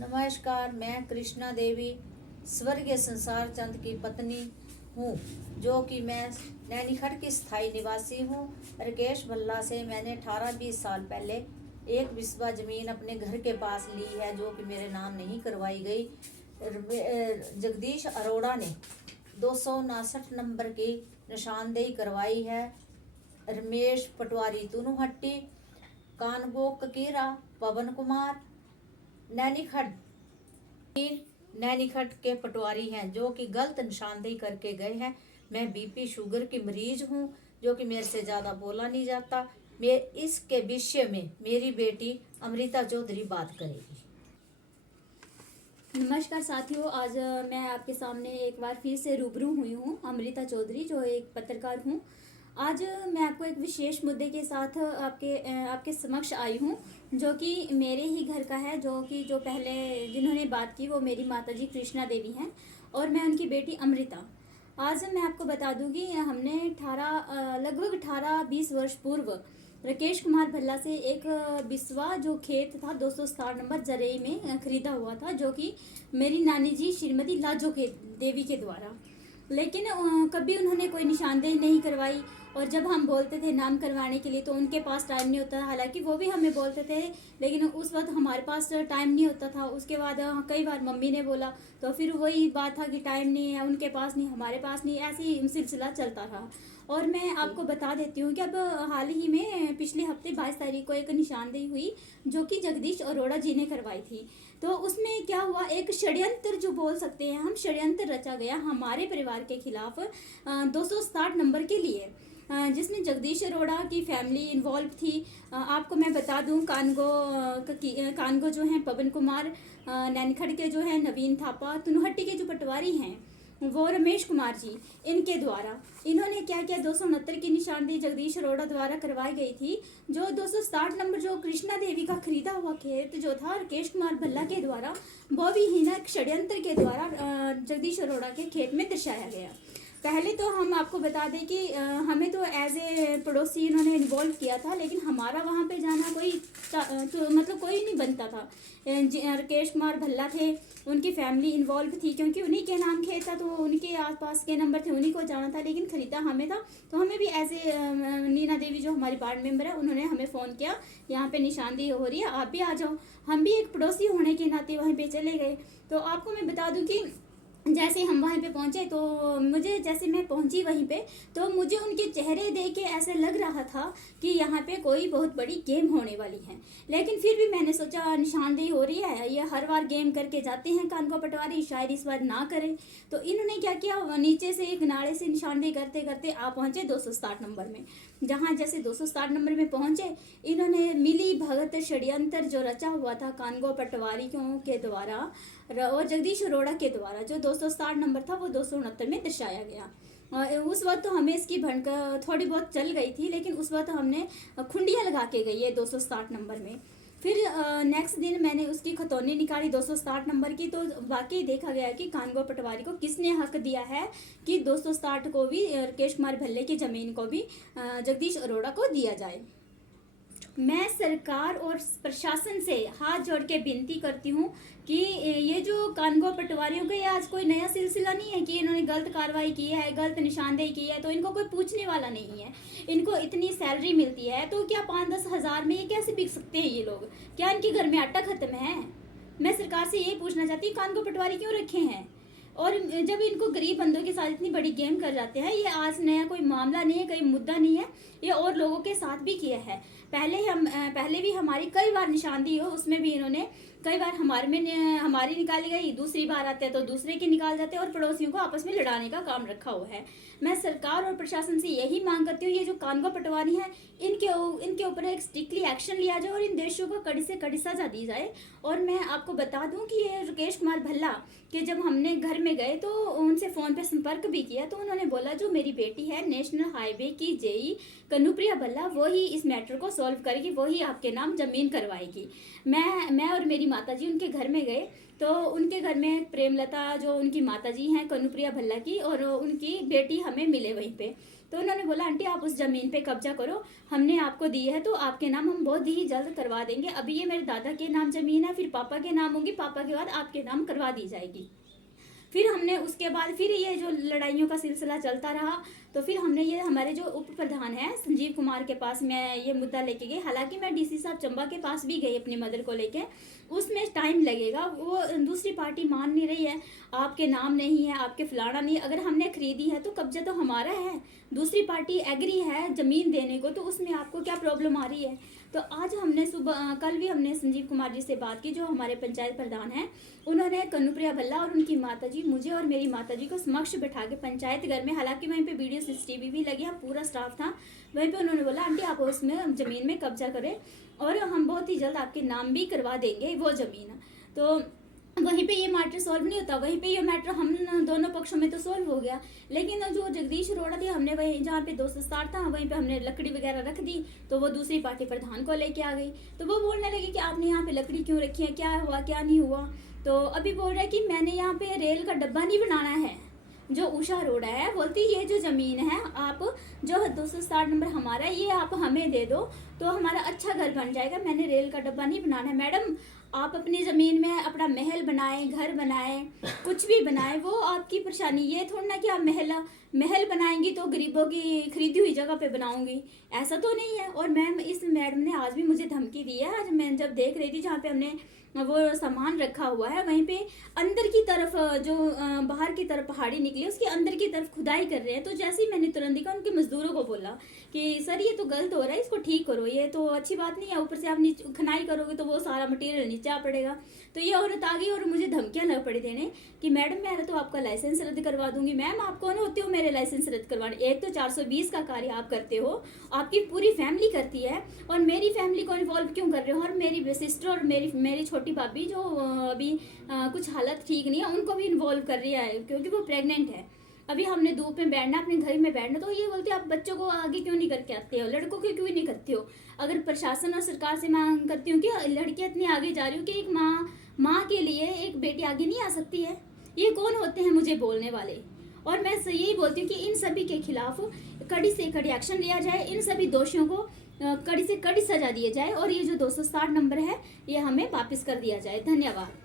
नमस्कार, मैं कृष्णा देवी स्वर्गीय संसार चंद की पत्नी हूँ, जो कि मैं नैनीखट की स्थायी निवासी हूँ। राकेश भल्ला से मैंने 18-20 साल पहले एक बिस्वा ज़मीन अपने घर के पास ली है, जो कि मेरे नाम नहीं करवाई गई। जगदीश अरोड़ा ने 259 नंबर की निशानदेही करवाई है। रमेश पटवारी तुनुहट्टी, कानगो ककीरा पवन कुमार नैनीखट के पटवारी हैं, जो कि गलत निशानदेही करके गए हैं। मैं बीपी शुगर की मरीज हूँ, जो कि मेरे से ज़्यादा बोला नहीं जाता। मैं इसके विषय में मेरी बेटी अमृता चौधरी बात करेगी। नमस्कार साथियों, आज मैं आपके सामने एक बार फिर से रूबरू हुई हूँ। अमृता चौधरी, जो एक पत्रकार हूँ। आज मैं आपको एक विशेष मुद्दे के साथ आपके समक्ष आई हूँ, जो कि मेरे ही घर का है। जो पहले जिन्होंने बात की वो मेरी माताजी कृष्णा देवी हैं और मैं उनकी बेटी अमृता। आज मैं आपको बता दूँ कि हमने लगभग 18-20 वर्ष पूर्व राकेश कुमार भल्ला से एक बिस्वा जो खेत था 267 नंबर जरई में खरीदा हुआ था, जो कि मेरी नानी जी श्रीमती लाजो के देवी के द्वारा। लेकिन कभी उन्होंने कोई निशानदेही नहीं करवाई, और जब हम बोलते थे नाम करवाने के लिए तो उनके पास टाइम नहीं होता। हालांकि वो भी हमें बोलते थे, लेकिन उस वक्त हमारे पास टाइम नहीं होता था। उसके बाद कई बार मम्मी ने बोला तो फिर वही बात था कि टाइम नहीं है, उनके पास नहीं, हमारे पास नहीं, ऐसे ही सिलसिला चलता रहा। और मैं आपको बता देती हूँ कि अब हाल ही में पिछले हफ्ते 22 तारीख को एक निशानदेही हुई, जो कि जगदीश अरोड़ा जी ने करवाई थी। तो उसमें क्या हुआ, एक षड्यंत्र जो बोल सकते हैं हम, षड्यंत्र रचा गया हमारे परिवार के खिलाफ 267 नंबर के लिए, जिसमें जगदीश अरोड़ा की फैमिली इन्वॉल्व थी। आपको मैं बता दूं, कानगो जो हैं पवन कुमार, नैनीखट के जो हैं नवीन थापा, तुनुहट्टी के जो पटवारी हैं वो रमेश कुमार जी, इनके द्वारा इन्होंने क्या किया, 269 की निशानदेही जगदीश अरोड़ा द्वारा करवाई गई थी। जो 267 नंबर जो कृष्णा देवी का खरीदा हुआ खेत जो था राकेश कुमार भल्ला के द्वारा, वो भी हीनक षड्यंत्र के द्वारा जगदीश अरोड़ा के खेत में दर्शाया गया। पहले तो हम आपको बता दें कि हमें तो एज ए पड़ोसी इन्होंने इन्वॉल्व किया था, लेकिन हमारा वहाँ पे जाना मतलब कोई नहीं बनता था। राकेश कुमार भल्ला थे, उनकी फैमिली इन्वॉल्व थी, क्योंकि उन्हीं के नाम खेत था तो उनके आसपास के नंबर थे, उन्हीं को जाना था। लेकिन खरीदा हमें था, तो हमें भी एज ए नीना देवी जो हमारी वार्ड मेंबर है, उन्होंने हमें फ़ोन किया, यहाँ पे निशानदेही हो रही है, आप भी आ जाओ। हम भी एक पड़ोसी होने के नाते वहीं पे चले गए। तो आपको मैं बता दूं कि जैसे हम वहीं पे पहुंचे तो जैसे मैं पहुंची वहीं पे, तो मुझे उनके चेहरे देख के ऐसे लग रहा था कि यहाँ पे कोई बहुत बड़ी गेम होने वाली है। लेकिन फिर भी मैंने सोचा निशानदेही हो रही है, ये हर बार गेम करके जाते हैं कानगो पटवारी, शायद इस बार ना करें। तो इन्होंने क्या किया, नीचे से एक नाले से निशानदेही करते करते आप पहुँचे 267 नंबर में। जहाँ जैसे 267 नंबर में पहुँचे, इन्होंने मिली भगत षड्यंत्र जो रचा हुआ था कानगो पटवारियों के द्वारा और जगदीश अरोड़ा के द्वारा, जो 267 नंबर था वो 269 में दर्शाया गया। उस वक्त तो हमें इसकी भनक थोड़ी बहुत चल गई थी, लेकिन उस वक्त हमने खुंडियाँ लगा के गई है 267 नंबर में। फिर नेक्स्ट दिन मैंने उसकी खतौनी निकाली 267 नंबर की, तो वाकई देखा गया कि कानगो पटवारी को किसने हक दिया है कि 267 को भी, राकेश कुमार भल्ले की ज़मीन को भी जगदीश अरोड़ा को दिया जाए। मैं सरकार और प्रशासन से हाथ जोड़ के विनती करती हूँ कि ये जो कानगो पटवारियों का, ये आज कोई नया सिलसिला नहीं है कि इन्होंने गलत कार्रवाई की है, गलत निशानदेही की है तो इनको कोई पूछने वाला नहीं है। इनको इतनी सैलरी मिलती है, तो क्या 5-10 हज़ार में ये कैसे बिक सकते हैं ये लोग? क्या इनके घर में आटा खत्म है? मैं सरकार से ये पूछना चाहती हूँ, कानगो पटवारी क्यों रखे हैं? और जब इनको गरीब बंदों के साथ इतनी बड़ी गेम कर जाते हैं, ये आज नया कोई मामला नहीं है, कोई मुद्दा नहीं है, ये और लोगों के साथ भी किया है। पहले भी हमारी कई बार निशानदेही हो, उसमें भी इन्होंने कई बार हमारी निकाली गई, दूसरी बार आते हैं तो दूसरे की निकाल जाते हैं, और पड़ोसियों को आपस में लड़ाने का काम रखा हुआ है। मैं सरकार और प्रशासन से यही मांग करती हूँ, ये जो कानगो पटवारी हैं, इनके ऊपर एक स्ट्रिक्टली एक्शन लिया जाए और इन देशों को कड़ी से कड़ी सजा दी जाए। और मैं आपको बता दूं कि ये राकेश कुमार भल्ला कि जब हमने घर में गए तो उनसे फ़ोन पे संपर्क भी किया, तो उन्होंने बोला जो मेरी बेटी है नेशनल हाईवे की जेई कनुप्रिया भल्ला, वो ही इस मैटर को सॉल्व करेगी, वो ही आपके नाम ज़मीन करवाएगी। मैं और मेरी माताजी उनके घर में गए, तो उनके घर में प्रेमलता जो उनकी माताजी हैं कनुप्रिया भल्ला की, और उनकी बेटी हमें मिले वहीं पे। तो उन्होंने बोला आंटी आप उस ज़मीन पे कब्जा करो, हमने आपको दी है तो आपके नाम हम बहुत ही जल्द करवा देंगे। अभी ये मेरे दादा के नाम ज़मीन है, फिर पापा के नाम होगी, पापा के बाद आपके नाम करवा दी जाएगी। फिर हमने उसके बाद फिर ये जो लड़ाइयों का सिलसिला चलता रहा, तो फिर हमने ये हमारे जो उप प्रधान है संजीव कुमार के पास मैं ये मुद्दा लेके गई। हालांकि मैं डीसी साहब चंबा के पास भी गई अपनी मदर को लेके, उसमें टाइम लगेगा, वो दूसरी पार्टी मान नहीं रही है, आपके नाम नहीं है, आपके फलाना नहीं। अगर हमने खरीदी है तो कब्जा तो हमारा है, दूसरी पार्टी एग्री है ज़मीन देने को, तो उसमें आपको क्या प्रॉब्लम आ रही है। तो आज हमने कल भी हमने संजीव कुमार जी से बात की, जो हमारे पंचायत प्रधान हैं। उन्होंने कनुप्रिया भल्ला और उनकी माताजी, मुझे और मेरी माताजी को समक्ष बैठा के पंचायत घर में, हालांकि वहीं पे वीडियो CCTV भी लगी है, पूरा स्टाफ था वहीं पे, उन्होंने बोला आंटी आप उसमें ज़मीन में कब्जा करें और हम बहुत ही जल्द आपके नाम भी करवा देंगे वो ज़मीन। तो वहीं पे ये मैटर सॉल्व नहीं होता, वहीं पे ये मैटर हम दोनों पक्षों में तो सॉल्व हो गया। लेकिन जो जगदीश अरोड़ा थी, हमने वहीं जहाँ पे 260 था वहीं पे हमने लकड़ी वगैरह रख दी, तो वो दूसरी पार्टी प्रधान को लेके आ गई। तो वो बोलने लगी कि आपने यहाँ पे लकड़ी क्यों रखी है, क्या हुआ क्या नहीं हुआ। तो अभी बोल रहा है कि मैंने यहाँ पे रेल का डब्बा नहीं बनाना है। जो उषा अरोड़ा है बोलती ये जो ज़मीन है आप जो 260 नंबर हमारा है, ये आप हमें दे दो तो हमारा अच्छा घर बन जाएगा, मैंने रेल का डब्बा नहीं बनाना है। मैडम आप अपनी ज़मीन में अपना महल बनाएं, घर बनाएं, कुछ भी बनाएं, वो आपकी परेशानी। ये थोड़ा ना कि आप महल बनाएंगी तो गरीबों की खरीदी हुई जगह पे बनाऊंगी, ऐसा तो नहीं है। और मैम इस मैडम ने आज भी मुझे धमकी दी है। आज मैं जब देख रही थी जहाँ पे हमने वो सामान रखा हुआ है, वहीं पे अंदर की तरफ जो बाहर की तरफ पहाड़ी निकली उसके अंदर की तरफ खुदाई कर रहे हैं। तो जैसे ही मैंने तुरंत देखा, उनके मजदूरों को बोला कि सर ये तो गलत हो रहा है, इसको ठीक करो, ये तो अच्छी बात नहीं है, ऊपर से आप नीचे खनाई करोगे तो वो सारा मटेरियल नीचे आ पड़ेगा। तो ये औरत आ गई और मुझे धमकियाँ लग पड़ी देने कि मैडम मैं तो आपका लाइसेंस रद्द करवा दूंगी। मैम आप कौन होते हो मेरे लाइसेंस रद्द करवाने? एक तो 420 का कार्य आप करते हो, आपकी पूरी फैमिली करती है, और मेरी फैमिली को इन्वॉल्व क्यों कर रहे हो? और मेरी सिस्टर और मेरी छोटी भाभी जो अभी कुछ हालत ठीक नहीं है, उनको भी इन्वॉल्व कर रही है क्योंकि वो प्रेग्नेंट है। अभी हमने धूप में बैठना, अपने घर में बैठना, तो ये बोलते आप बच्चों को आगे क्यों नहीं करके आते हो, लड़कों को क्यों नहीं करते हो? अगर प्रशासन और सरकार से मांग करती हूँ कि लड़कियाँ इतनी आगे जा रही हूँ कि एक माँ के लिए एक बेटी आगे नहीं आ सकती है, ये कौन होते हैं मुझे बोलने वाले? और मैं यही बोलती हूँ कि इन सभी के खिलाफ कड़ी से कड़ी एक्शन लिया जाए, इन सभी दोषियों को कड़ी से कड़ी सजा दिया जाए, और ये जो 260 नंबर है ये हमें वापस कर दिया जाए। धन्यवाद।